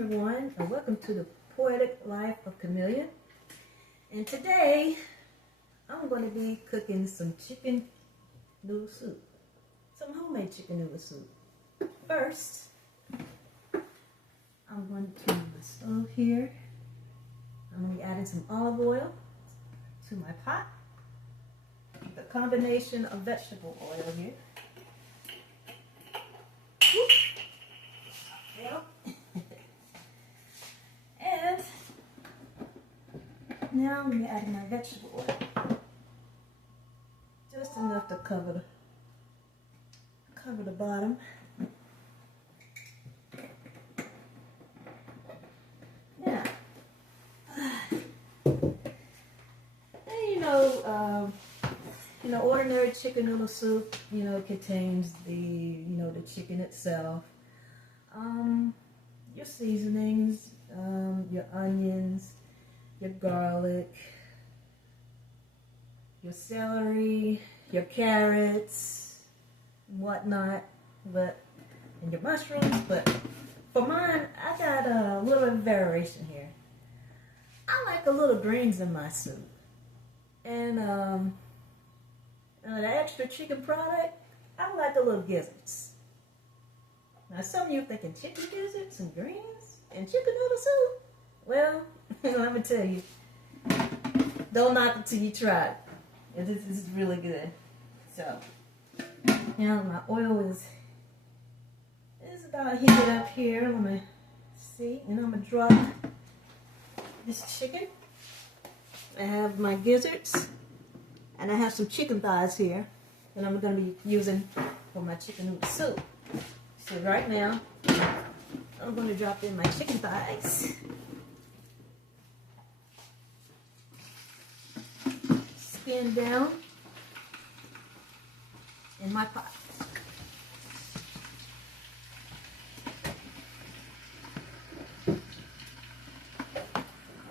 everyone, and welcome to the Poetic Life of Chameleon. And today, I'm going to be cooking some chicken noodle soup. Some homemade chicken noodle soup. First, I'm going to turn my stove here. I'm going to be adding some olive oil to my pot. The combination of vegetable oil here. Yep. And now I'm going to be adding my vegetable oil. Just enough to cover the bottom. Yeah. And ordinary chicken noodle soup, contains the chicken itself. Your seasonings, your onions, your garlic, your celery, your carrots, whatnot, and your mushrooms. But for mine, I got a little variation here. I like a little greens in my soup, and the extra chicken product, I like a little gizzards. Now, some of you thinking chicken gizzards and greens and chicken noodle soup? Well, let me tell you, don't knock it till you try it. This is really good. So, now my oil is about heated up here. Let me see, and I'm gonna drop this chicken. I have my gizzards, and I have some chicken thighs here that I'm gonna be using for my chicken noodle soup. So right now, I'm going to drop in my chicken thighs. Skin down in my pot.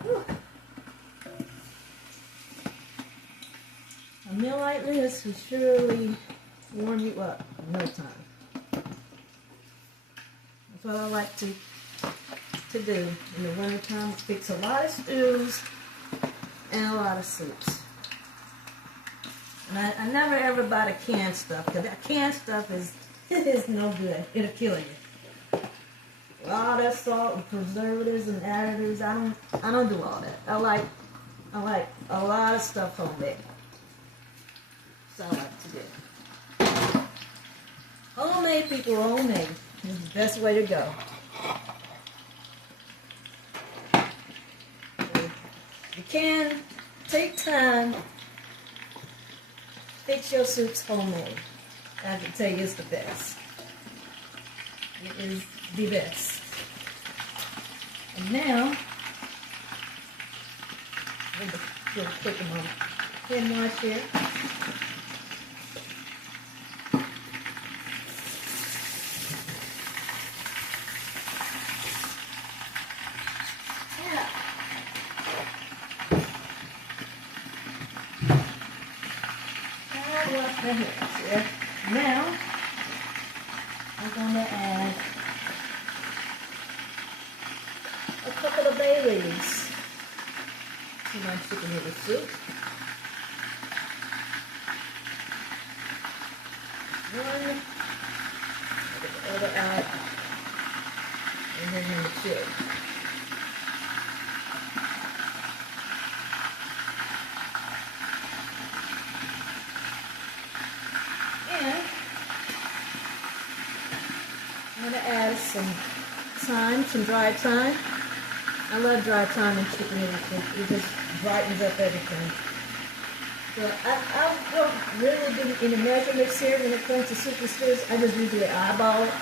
Whew. A meal like this will surely warm you up in no time. That's what I like to do in the wintertime. Fix a lot of stews and a lot of soups. And I never ever buy the canned stuff, because that canned stuff is no good. It'll kill you. All that salt and preservatives and additives, I don't do all that. I like a lot of stuff homemade. That's what I like to do. Homemade, people, homemade. This is the best way to go. You can take time, fix your soups homemade. I can tell you it's the best. It is the best. And now, I'm going to do a quick hand wash here. Here. Now, I'm going to add a couple of bay leaves to my chicken noodle soup. One, get the other out, and then number two. I'm going to add some thyme, some dried thyme. I love dried thyme in chicken noodle soup. It just brightens up everything. So I don't really do any measurements here when it comes to soup and stews. I just usually eyeball it.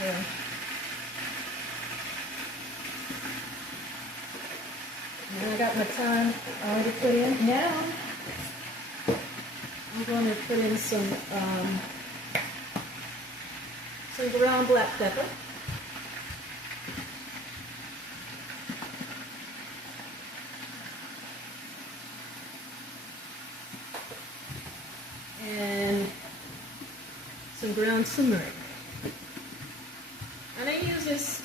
So, and I got my thyme already put in. Now, I'm going to put in some ground black pepper. And some ground turmeric. And I use use just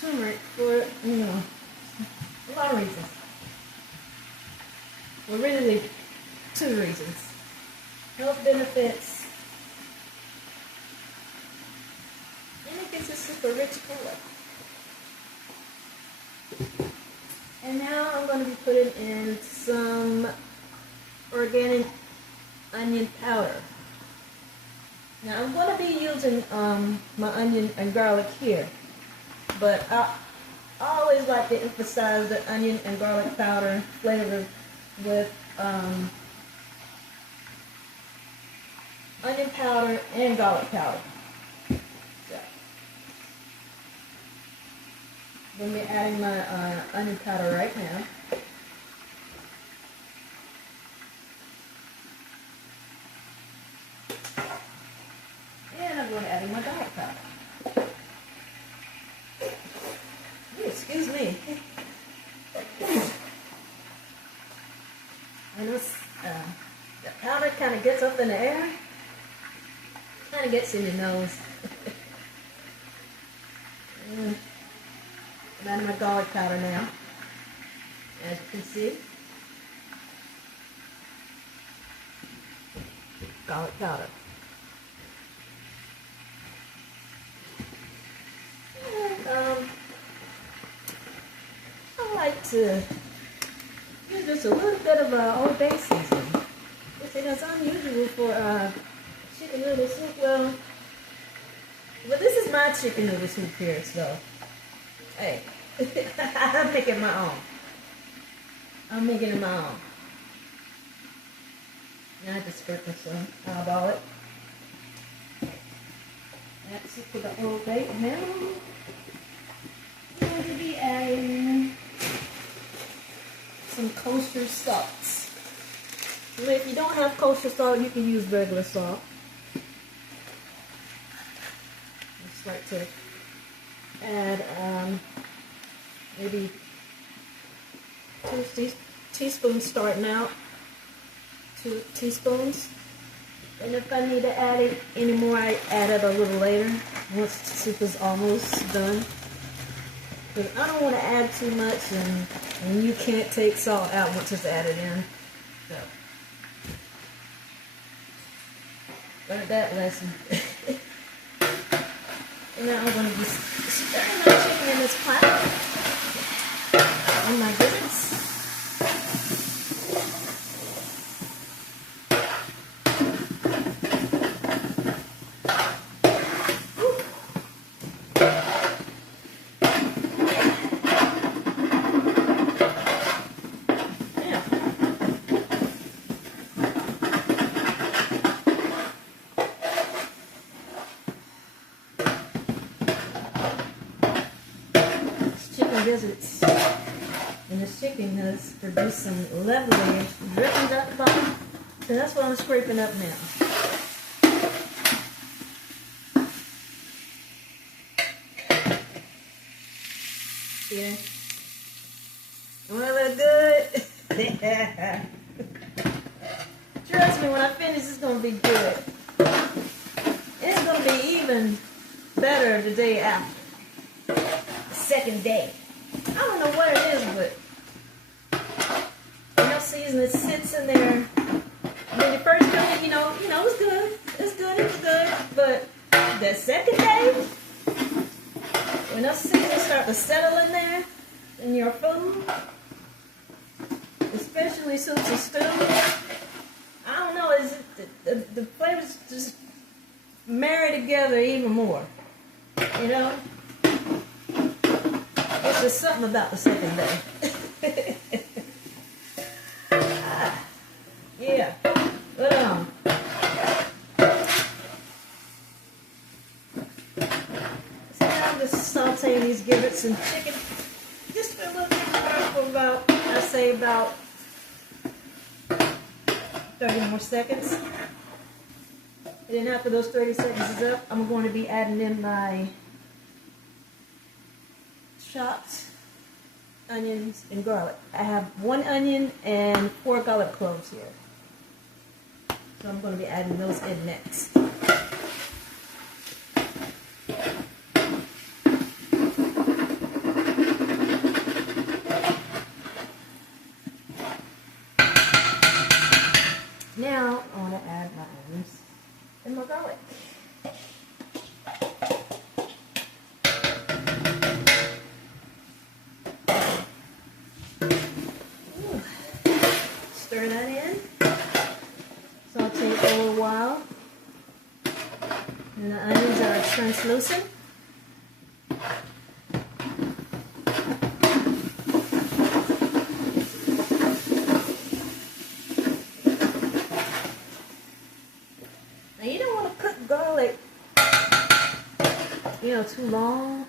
turmeric for, you know, a lot of reasons. Well, really, 2 reasons. Health benefits, and it gives a super rich color. And now I'm going to be putting in some organic onion powder. Now I'm going to be using my onion and garlic here, but I always like to emphasize the onion and garlic powder flavor with onion powder and garlic powder. So, I'm going to be adding my onion powder right now. And I'm going to add my garlic powder. Ooh, excuse me. I know the powder kind of gets up in the air. Kind of gets in your nose. I'm adding my garlic powder now, as you can see. Garlic powder. And I like to use just a little bit of Old Bay seasoning. You see, that's unusual for chicken noodle soup. Well, but this is my chicken noodle soup here, so hey, I'm making my own. I'm making it my own. Now I just sprinkle some eyeball it. That's it for the Old Bay. Now I'm going to be adding some kosher salts. If you don't have kosher salt, you can use regular salt. Just like to add maybe 2 teaspoons starting out. 2 teaspoons. And if I need to add it anymore, I add it a little later once the soup is almost done. But I don't want to add too much, and you can't take salt out once it's added in. So, learned that lesson. And now I'm going to be stirring my chicken in this pot. Oh my goodness. Visits, and this chicken has produced some lovely drippings at the bottom. So that's what I'm scraping up now. See? Don't it look good? Trust me, when I finish, it's gonna be good. It's gonna be even better the day after. The second day. I don't know what it is, but enough seasoning sits in there. When you first do it, you know, it's good. It's good. But the second day, when enough seasoning start to settle in there in your food, especially soups and stews, I don't know, the flavors just marry together even more. You know? It's just something about the second day. Yeah. But so now I'm just sauteing these giblets and chicken just for a little bit for about, I say about 30 more seconds. And then after those 30 seconds is up, I'm going to be adding in my chopped onions and garlic. I have 1 onion and 4 garlic cloves here. So I'm going to be adding those in next. translucent. Now you don't want to cook garlic, too long,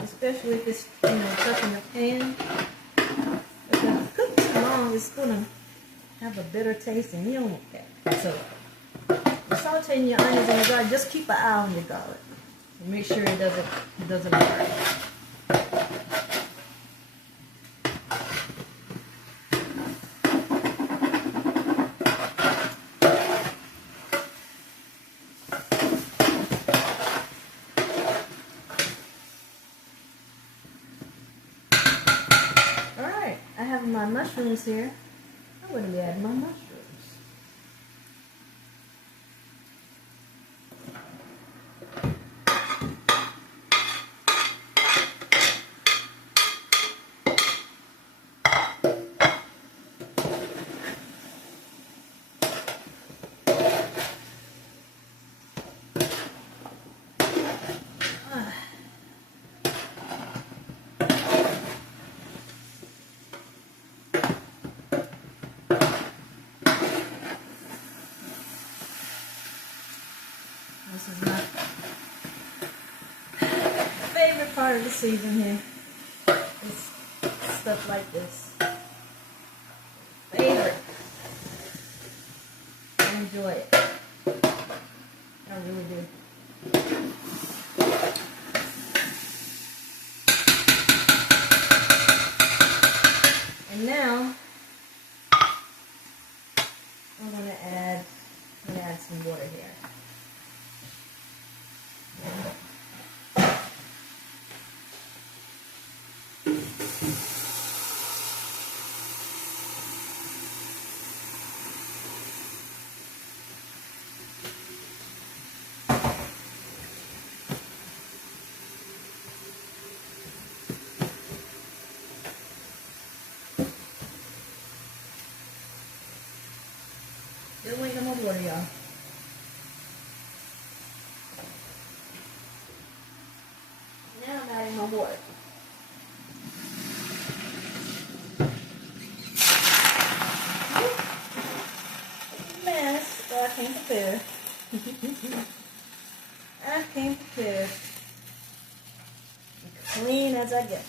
especially if it's, stuck in the pan. If you cook too long, it's gonna have a bitter taste, and you don't want that. So, sauteing your onions and your garlic, just keep an eye on your garlic and make sure it doesn't burn. Alright, I have my mushrooms here. I'm going to be adding my mushrooms. This is my favorite part of the season here. It's stuff like this. Favorite. I enjoy it. I really do. And now I'm going to add some water here. Still waiting on my water, y'all. Now I'm adding my water. Mess, but I came prepared. I came prepared. Clean as I get.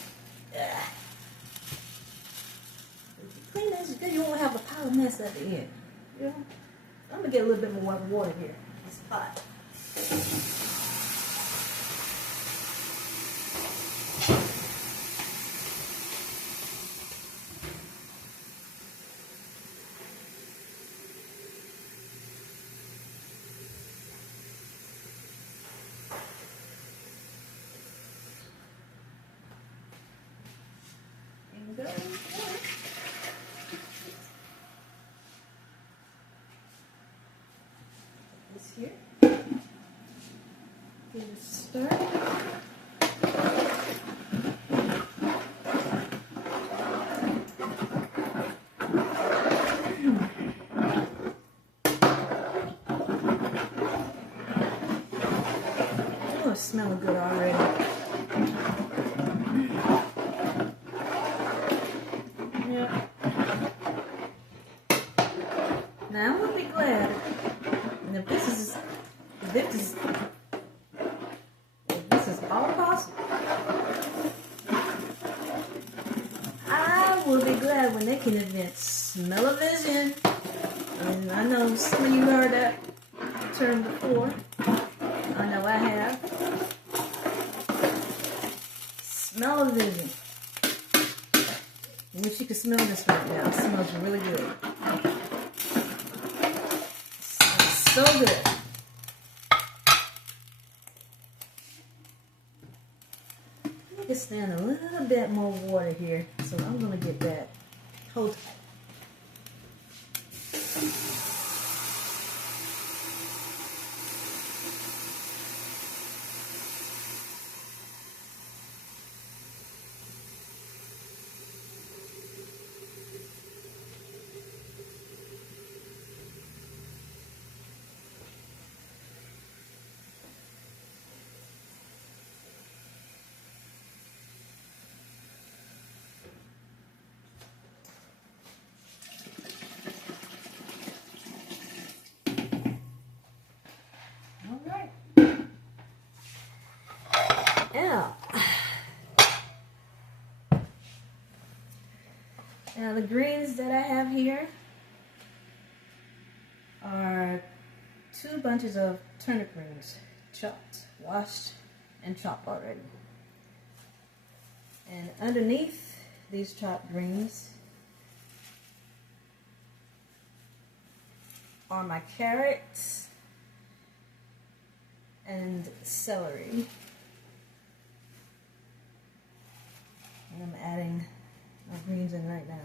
Clean as you get, you won't have a pile of mess at the end. You know? I'm going to get a little bit more water here in this pot. And go. Here. Give it a stir. Oh, it's smelling good already. Yeah. Now I'm gonna be glad. And if this is all possible, I will be glad when they can invent smell-o-vision. And I know some of you heard that term before. I know I have. Smell-o-vision. I wish you could smell this right now. It smells really good. It's so good. I can stand a little bit more water here, so I'm going to get that. Hold tight. Now, the greens that I have here are 2 bunches of turnip greens, chopped, washed, and chopped already. And underneath these chopped greens are my carrots and celery. And I'm adding my greens in right now.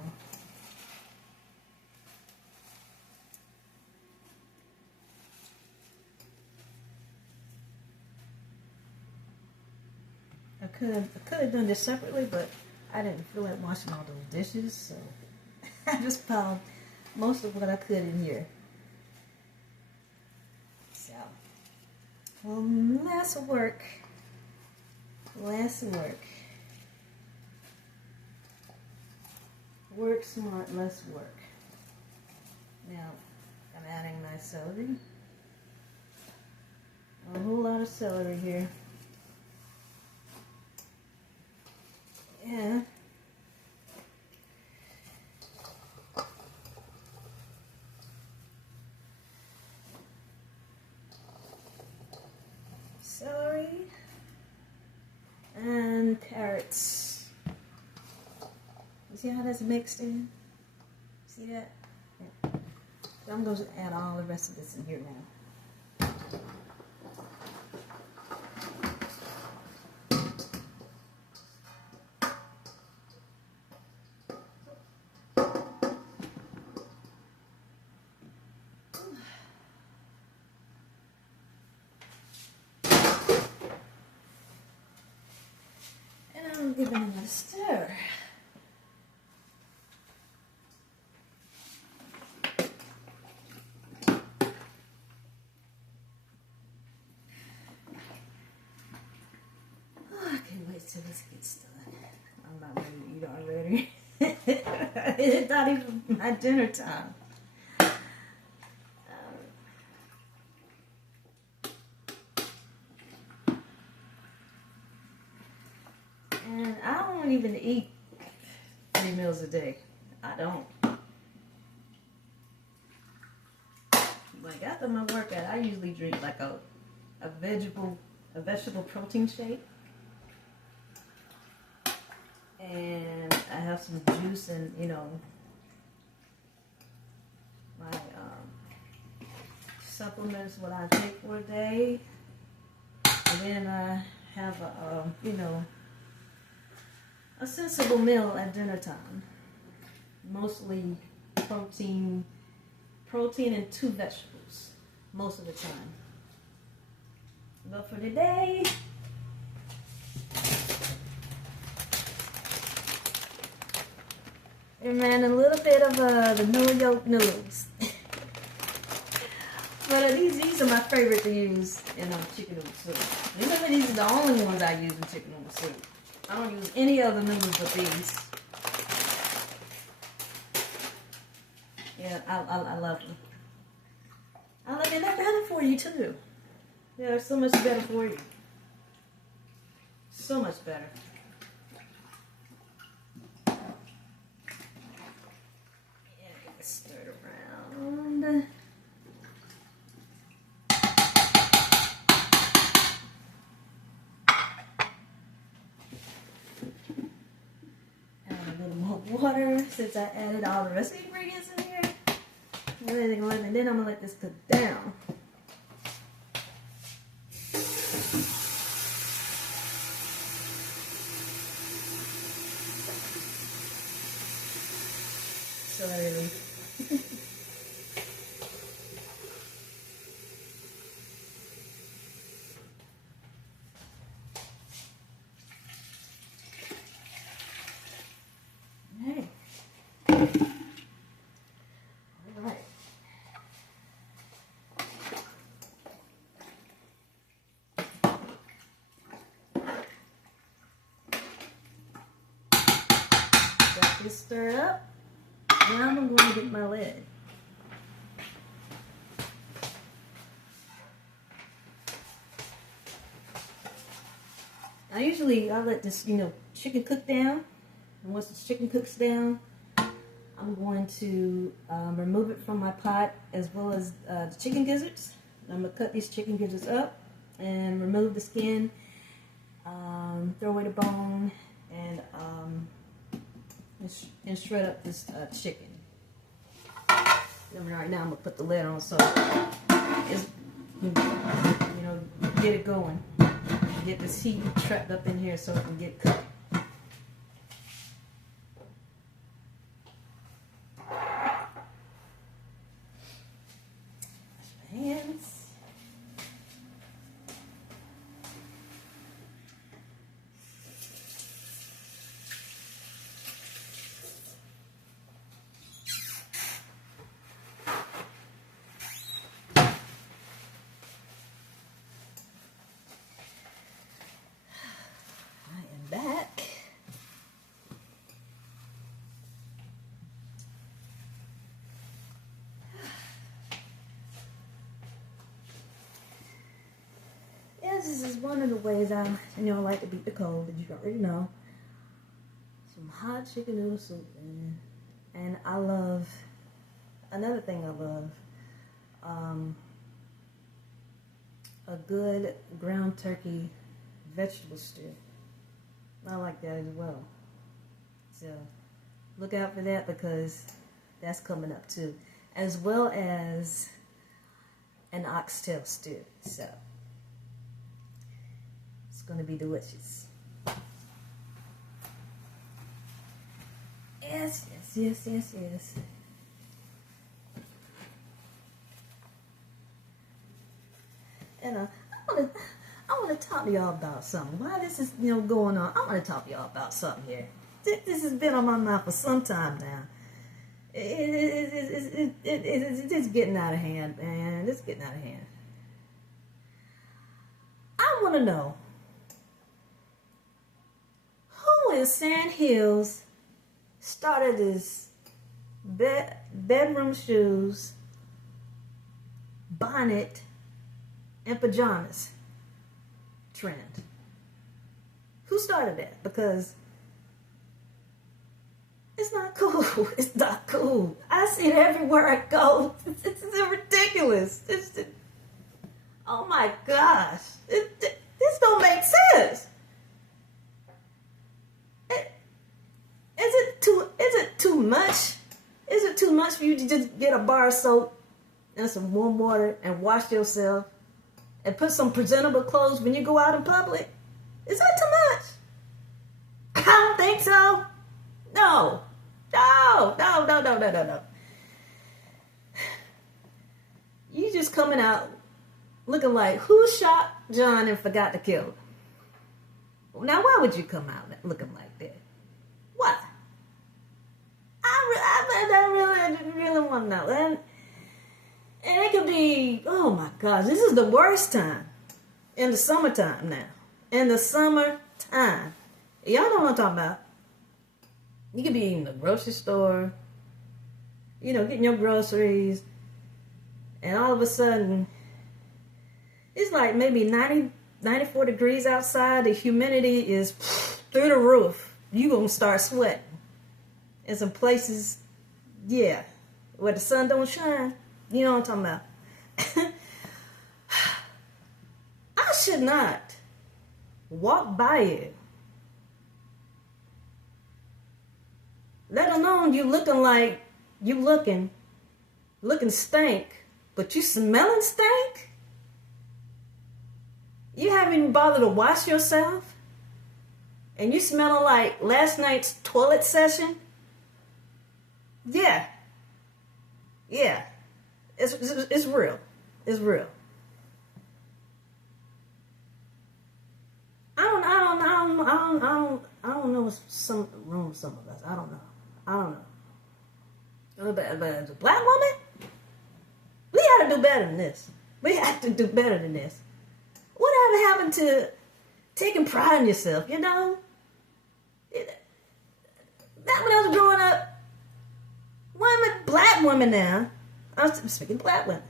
I could have done this separately, but I didn't feel like washing all those dishes, so I just piled most of what I could in here. So, well, less work. Less work. Work smart, less work. Now, I'm adding my celery. A whole lot of celery here. Yeah. Celery and carrots. You see how that's mixed in? See that? Yeah. So I'm going to add all the rest of this in here now. And I'm giving it a stir. Till this gets done. I'm not ready to eat already. It's not even my dinner time. And I don't even eat 3 meals a day. I don't. Like after my workout, I usually drink like a vegetable protein shake. And I have some juice and, my supplements, what I take for a day. And then I have a sensible meal at dinner time. Mostly protein and 2 vegetables most of the time. But for today, and then a little bit of the no yolk noodles. But these are my favorite to use in chicken noodle soup. Remember, these are the only ones I use in chicken noodle soup. I don't use any other noodles but these. Yeah, I love them. I love them. They're better for you too. They're so much better for you. So much better. Stir it around. Add a little more water since I added all the rest of the ingredients in here. And then I'm going to let this cook down. Sorry. Hey. All right. Got this stirred up. Now I'm going to get my lid. I let this, chicken cook down. And once the chicken cooks down, I'm going to remove it from my pot as well as the chicken gizzards. I'm going to cut these chicken gizzards up and remove the skin, throw away the bone, and shred up this chicken. And right now I'm going to put the lid on so it's, get it going. Get this heat trapped up in here so it can get cooked. Hands. Back. Yes, this is one of the ways I like to beat the cold, as you already know. Some hot chicken noodle soup, man. And I love, another thing I love, a good ground turkey vegetable stew. I like that as well. So look out for that because that's coming up too. As well as an oxtail stew. So it's going to be delicious. Yes. And I want to talk to y'all about something. While this is, going on, I want to talk to y'all about something here. This has been on my mind for some time now. It's getting out of hand, man. It's getting out of hand. I want to know, who in Sand Hills started this bedroom shoes, bonnet, and pajamas trend? Who started that? Because it's not cool. It's not cool. I see it everywhere I go. It's ridiculous. Oh my gosh. This don't make sense. Is it too much? Is it too much for you to just get a bar of soap and some warm water and wash yourself and put some presentable clothes when you go out in public? Is that too much? I don't think so. No. You just coming out looking like, who shot John and forgot to kill him? Now, why would you come out looking like that? Why? I really want to know. And it could be, oh my gosh, this is the worst time. In the summertime now. In the summertime. Y'all know what I'm talking about. You could be in the grocery store, getting your groceries, and all of a sudden, it's like maybe 94 degrees outside. The humidity is through the roof. You're going to start sweating. In some places, yeah, where the sun don't shine. You know what I'm talking about. I should not walk by you, let alone you looking like you looking stank, but you smelling stank? You haven't even bothered to wash yourself? And you smelling like last night's toilet session? Yeah. It's real. It's real. I don't know what's wrong with some of us. I don't know. But as a black woman, we gotta do better than this. Whatever happened to taking pride in yourself, Back when I was growing up, black women now, I'm speaking black women,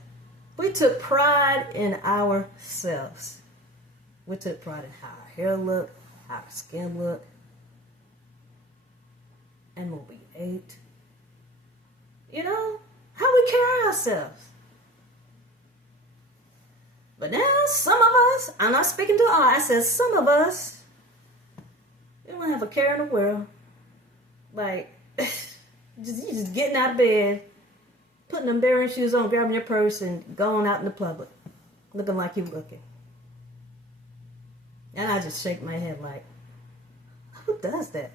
we took pride in ourselves. We took pride in how our hair looked, how our skin look, and what we ate. You know, how we carry ourselves. But now, some of us, I'm not speaking to all, I said some of us, we don't have a care in the world. Like, you just getting out of bed, putting them bearing shoes on, grabbing your purse, and going out in the public, looking like you're looking. And I just shake my head like, who does that?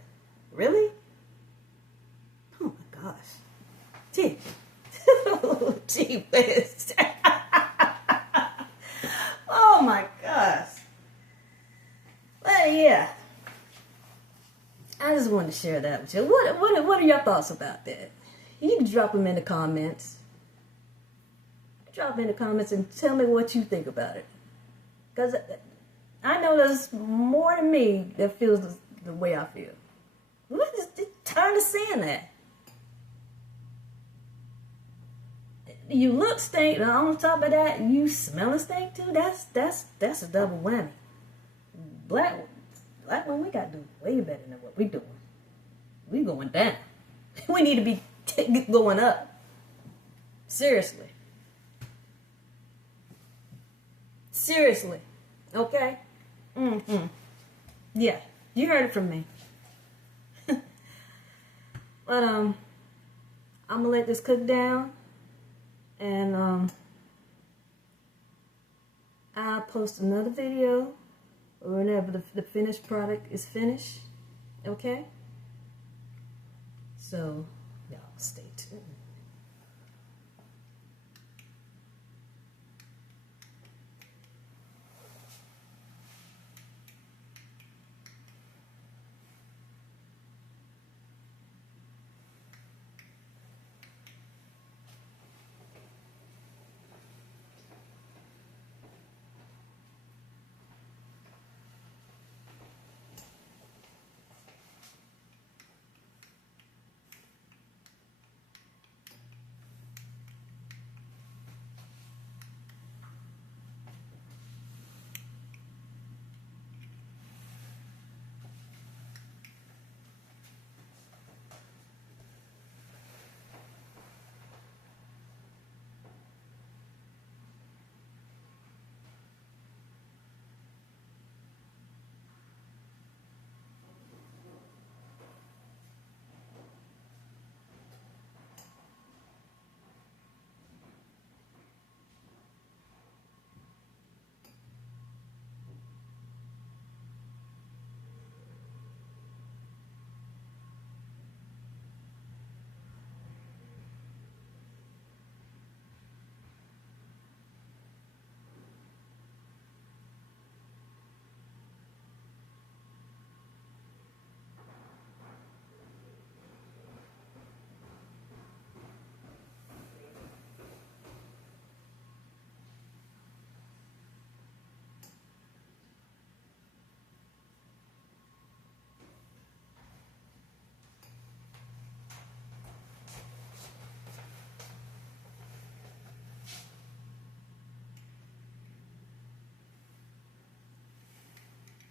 Really? Oh my gosh. Gee. Gee whiz. Oh my gosh. Well, yeah. I just wanted to share that with you. What are your thoughts about that? You can drop them in the comments. Drop in the comments and tell me what you think about it. Because I know there's more than me that feels the way I feel. We're just tired of seeing that. You look stink, and on top of that, you smell a stink too. That's a double whammy. Black women, we got to do way better than what we doing. We going down. We need to be going up. Seriously. Seriously. Okay? Mm-hmm. Yeah, you heard it from me. But I'm gonna let this cook down, and I'll post another video whenever the finished product is finished. Okay? So y'all stay